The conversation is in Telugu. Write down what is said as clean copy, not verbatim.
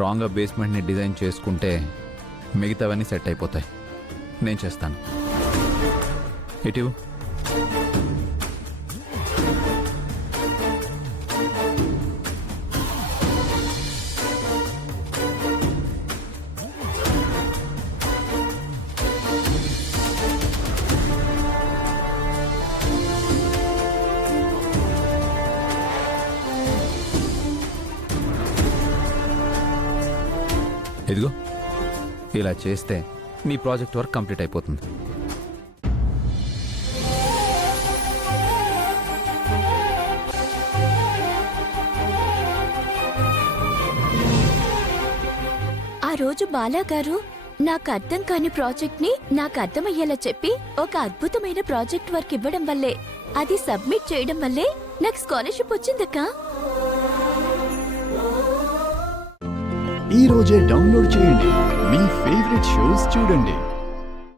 స్ట్రాంగ్గా బేస్మెంట్ని డిజైన్ చేసుకుంటే మిగతావన్నీ సెట్ అయిపోతాయి. నేను చేస్తాను. ఇటు ఇదిగో ఇలా చేస్తే నీ ప్రాజెక్ట్ వర్క్ కంప్లీట్ అయిపోతుంది. ఆ రోజు బాలా గారు నాకు అర్థం కాని ప్రాజెక్ట్ ని నాకు అర్థమయ్యేలా చెప్పి ఒక అద్భుతమైన ప్రాజెక్ట్ వర్క్ ఇవ్వడం వల్లే, అది సబ్మిట్ చేయడం వల్లే నాకు స్కాలర్షిప్ వచ్చిందక్కా. ఈ రోజే డౌన్లోడ్ చేయండి, మీ ఫేవరెట్ షోస్ చూడండి.